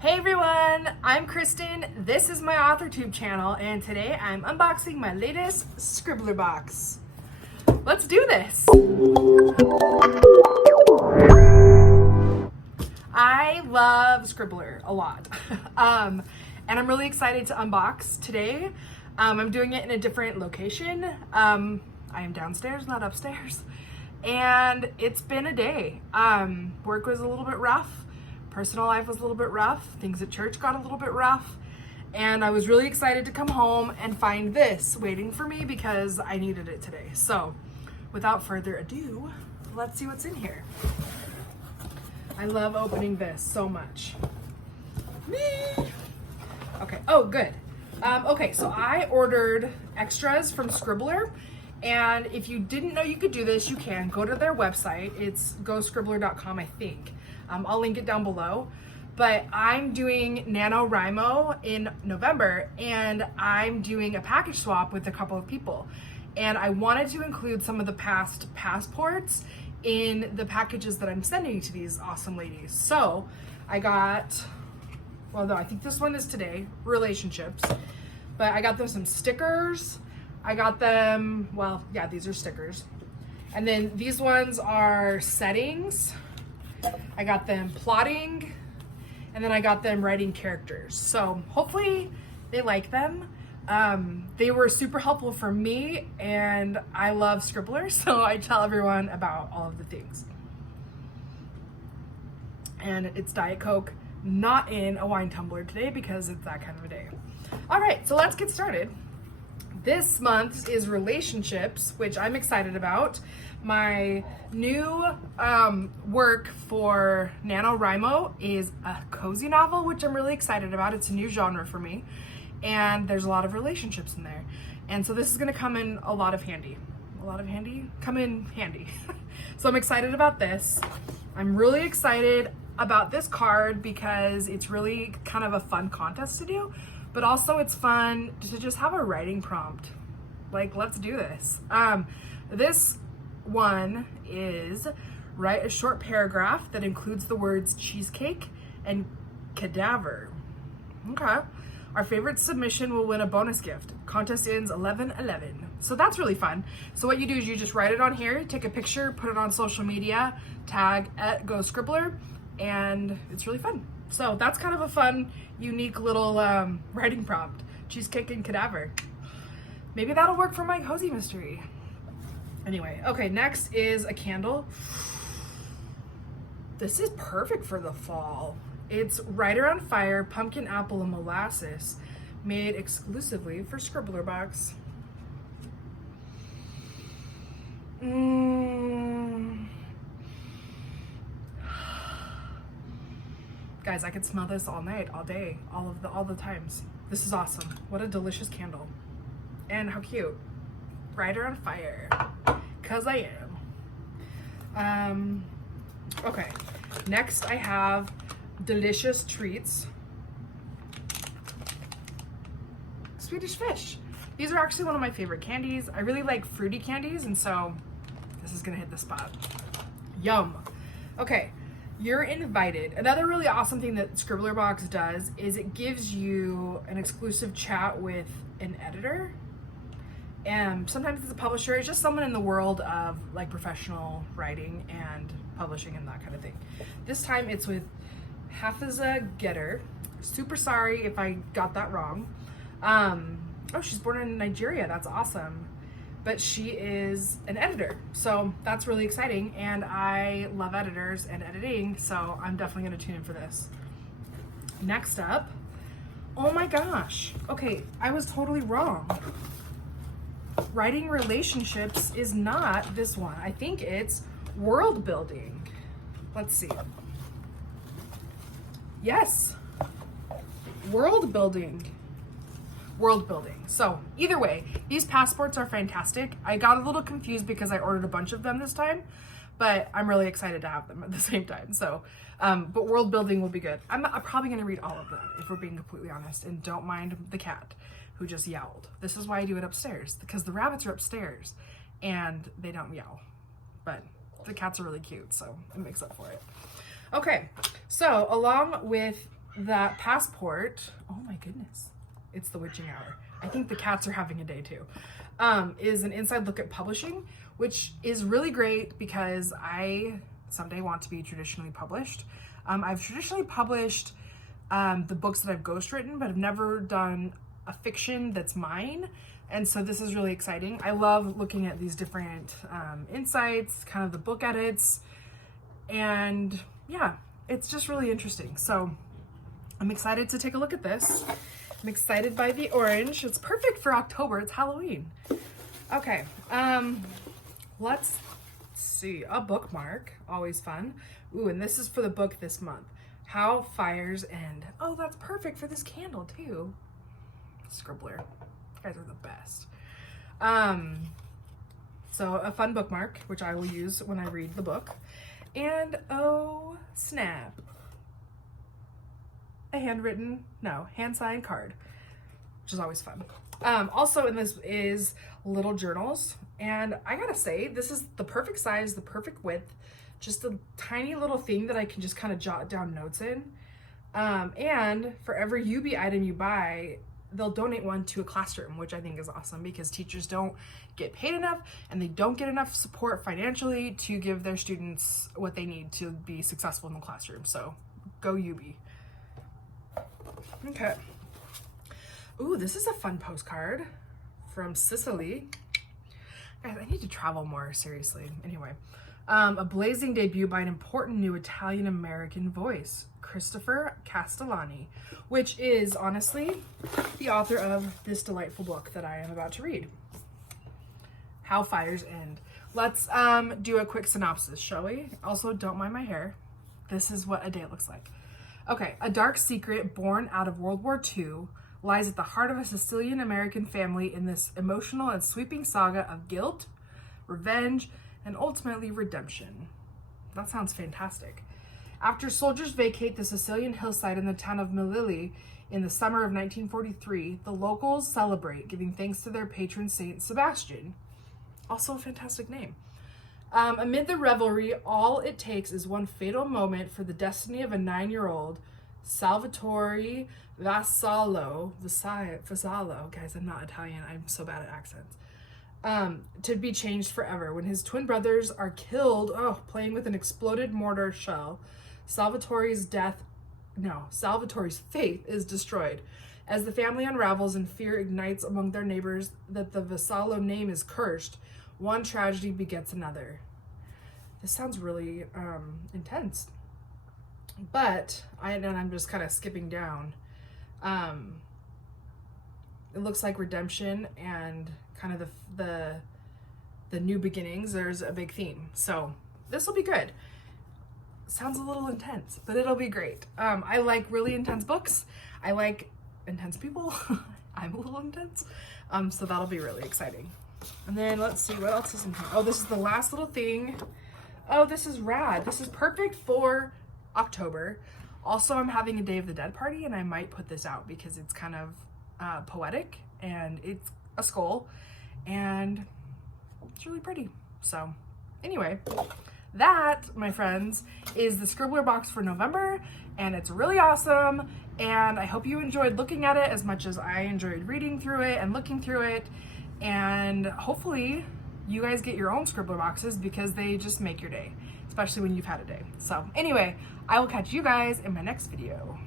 Hey everyone, I'm Kristen. This is my AuthorTube channel, and today I'm unboxing my latest Scribbler Box. Let's do this. I love Scribbler a lot, and I'm really excited to unbox today. I'm doing it in a different location. I am downstairs, not upstairs, and it's been a day. Work was a little bit rough. Personal life was a little bit rough. Things at church got a little bit rough. And I was really excited to come home and find this waiting for me because I needed it today. So without further ado, let's see what's in here. I love opening this so much. Okay, oh good. Okay, so I ordered extras from Scribbler. And if you didn't know you could do this, you can. Go to their website. It's goscribbler.com, I think. I'll link it down below. But I'm doing NaNoWriMo in November, and I'm doing a package swap with a couple of people. And I wanted to include some of the past passports in the packages that I'm sending to these awesome ladies. So I got, well no, I think this one is today, relationships. But I got them some stickers. I got them, well, yeah, these are stickers. And then these ones are settings. I got them plotting, and then I got them writing characters. So hopefully they like them. They were super helpful for me, and I love Scribbler, so I tell everyone about all of the things. And it's Diet Coke, not in a wine tumbler today because it's that kind of a day. All right, so let's get started. This month is relationships, which I'm excited about. My new work for NaNoWriMo is a cozy novel, which I'm really excited about. It's a new genre for me, and there's a lot of relationships in there. And so this is gonna come in a lot of handy. Come in handy. So I'm excited about this. I'm really excited about this card because it's really kind of a fun contest to do, but also it's fun to just have a writing prompt. Like, let's do this. This one is write a short paragraph that includes the words cheesecake and cadaver. Okay. Our favorite submission will win a bonus gift. Contest ends 11/11. So that's really fun. So what you do is you just write it on here, take a picture, put it on social media, tag @GoScribbler, and it's really fun. So that's kind of a fun, unique little writing prompt. Cheesecake and cadaver. Maybe that'll work for my cozy mystery. Anyway, okay, next is a candle. This is perfect for the fall. It's Writer on Fire, Pumpkin Apple and Molasses, made exclusively for Scribbler Box. Guys, I could smell this all night, all day, all the times. This is awesome. What a delicious candle. And how cute. Writer on Fire, cause I am. Okay, next I have delicious treats. Swedish fish. These are actually one of my favorite candies. I really like fruity candies, and so this is gonna hit the spot. Yum. Okay, you're invited. Another really awesome thing that Scribbler Box does is it gives you an exclusive chat with an editor. And sometimes it's a publisher. It's just someone in the world of like professional writing and publishing and that kind of thing. This time it's with Hafiza Getter. Super sorry if I got that wrong. Oh, she's born in Nigeria. That's awesome. But she is an editor, so that's really exciting. And I love editors and editing, so I'm definitely gonna tune in for this. Next up, oh my gosh. Okay, I was totally wrong. Writing relationships is not this one. I think it's world building. Let's see. Yes, world building. So either way, these passports are fantastic. I got a little confused because I ordered a bunch of them this time, but I'm really excited to have them at the same time. So, but world building will be good. I'm probably gonna read all of them if we're being completely honest, and don't mind the cat who just yowled. This is why I do it upstairs, because the rabbits are upstairs and they don't yowl, but the cats are really cute, so it makes up for it. Okay, so along with that Passport, oh my goodness, it's the witching hour. I think the cats are having a day too. Is an inside look at publishing, which is really great because I someday want to be traditionally published. I've traditionally published the books that I've ghostwritten, but I've never done a fiction that's mine. And so this is really exciting. I love looking at these different insights, kind of the book edits, and yeah, it's just really interesting. So I'm excited to take a look at this. I'm excited by the orange. It's perfect for October. It's Halloween. Okay, let's see. A bookmark, always fun. Ooh, and this is for the book this month. How Fires End. Oh, that's perfect for this candle too. Scribbler. You guys are the best. So a fun bookmark, which I will use when I read the book. And oh snap, a hand-signed card, which is always fun. Also in this is little journals, and I gotta say, this is the perfect size, the perfect width, just a tiny little thing that I can just kind of jot down notes in. And for every UB item you buy, they'll donate one to a classroom, which I think is awesome because teachers don't get paid enough and they don't get enough support financially to give their students what they need to be successful in the classroom. So go UB. Okay. Ooh, this is a fun postcard from Sicily. Guys, I need to travel more, seriously. Anyway, a blazing debut by an important new Italian-American voice, Christopher Castellani, which is honestly the author of this delightful book that I am about to read, How Fires End. Let's do a quick synopsis, shall we? Also, don't mind my hair. This is what a day looks like. Okay, a dark secret born out of World War II lies at the heart of a Sicilian-American family in this emotional and sweeping saga of guilt, revenge, and ultimately redemption. That sounds fantastic. After soldiers vacate the Sicilian hillside in the town of Melilli in the summer of 1943, the locals celebrate, giving thanks to their patron saint Sebastian. Also a fantastic name. Amid the revelry, all it takes is one fatal moment for the destiny of a 9-year-old, Salvatore Vassallo, guys, I'm not Italian, I'm so bad at accents, to be changed forever. When his twin brothers are killed, playing with an exploded mortar shell, Salvatore's faith is destroyed. As the family unravels and fear ignites among their neighbors that the Vassallo name is cursed, one tragedy begets another. This sounds really intense. But I'm just kind of skipping down. It looks like redemption and kind of the new beginnings. There's a big theme, so this will be good. Sounds a little intense, but it'll be great. I like really intense books. I like intense people. I'm a little intense, so that'll be really exciting. And then let's see what else is in here. Oh, this is the last little thing. Oh, this is rad. This is perfect for October. Also, I'm having a Day of the Dead party, and I might put this out because it's kind of poetic, and it's a skull, and it's really pretty. So anyway, that, my friends, is the Scribbler Box for November, and it's really awesome, and I hope you enjoyed looking at it as much as I enjoyed reading through it and looking through it, and hopefully you guys get your own Scribbler boxes because they just make your day, especially when you've had a day. So anyway, I will catch you guys in my next video.